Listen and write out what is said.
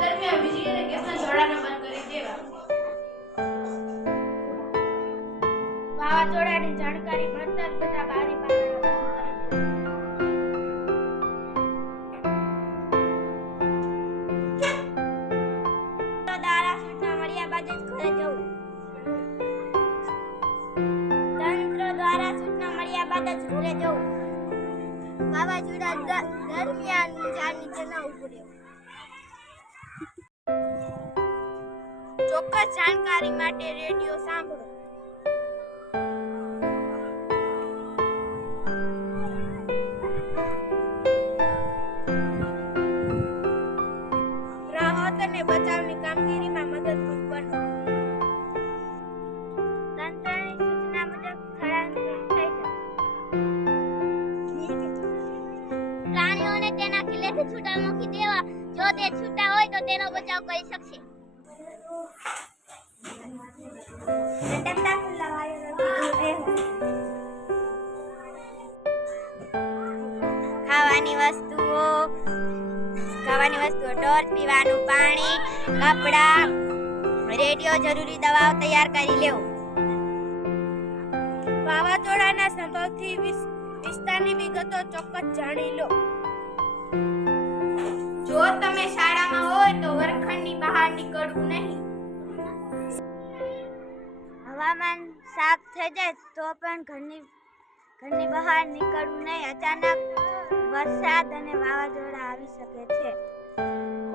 દરમિયાન વીજળી અને ગેસના જોડાણો બંધ કરી દેવા. વાવાઝોડાની જાણકારી મળતા જ બધા બારી બારણાં દ્વારા સૂચના મળ્યા બાદ જ ઘરે જવું. તંત્ર દ્વારા સૂચના મળ્યા બાદ જ ઘરે જવું. વાવાઝોડા દરમિયાન ઝાડ નીચે ન ઊભું રહેવું. ચોક્કસ જાણકારી માટે રેડિયો સાંભળો. રાહત અને બચાવની કામગીરીમાં મદદરૂપ બનો. તંત્રની સૂચના મુજબ સ્થળાંતર થઈ જાવ. પ્રાણીઓને તેના ખીલેથી છૂટા મૂકી દેવા. જો તે છૂટા હોય તો તેનો બચાવ કરી શકશે. ખાવાની વસ્તુઓ, ટોર્ચ, પીવાનું પાણી, કપડાં, રેડિયો, જરૂરી દવાઓ તૈયાર કરી લેવું. વાવાઝોડાના સંભવથી વિસ્તારની વિગતો ચોક્કસ જાણી લો. જો તમે શાળામાં હોય તો વર્ગખંડની બહાર નીકળવું નહીં. હવામાન સાફ થઈ જાય તો પણ ઘરની બહાર નીકળવું નહીં. અચાનક વરસાદ અને વાવાઝોડા આવી શકે છે.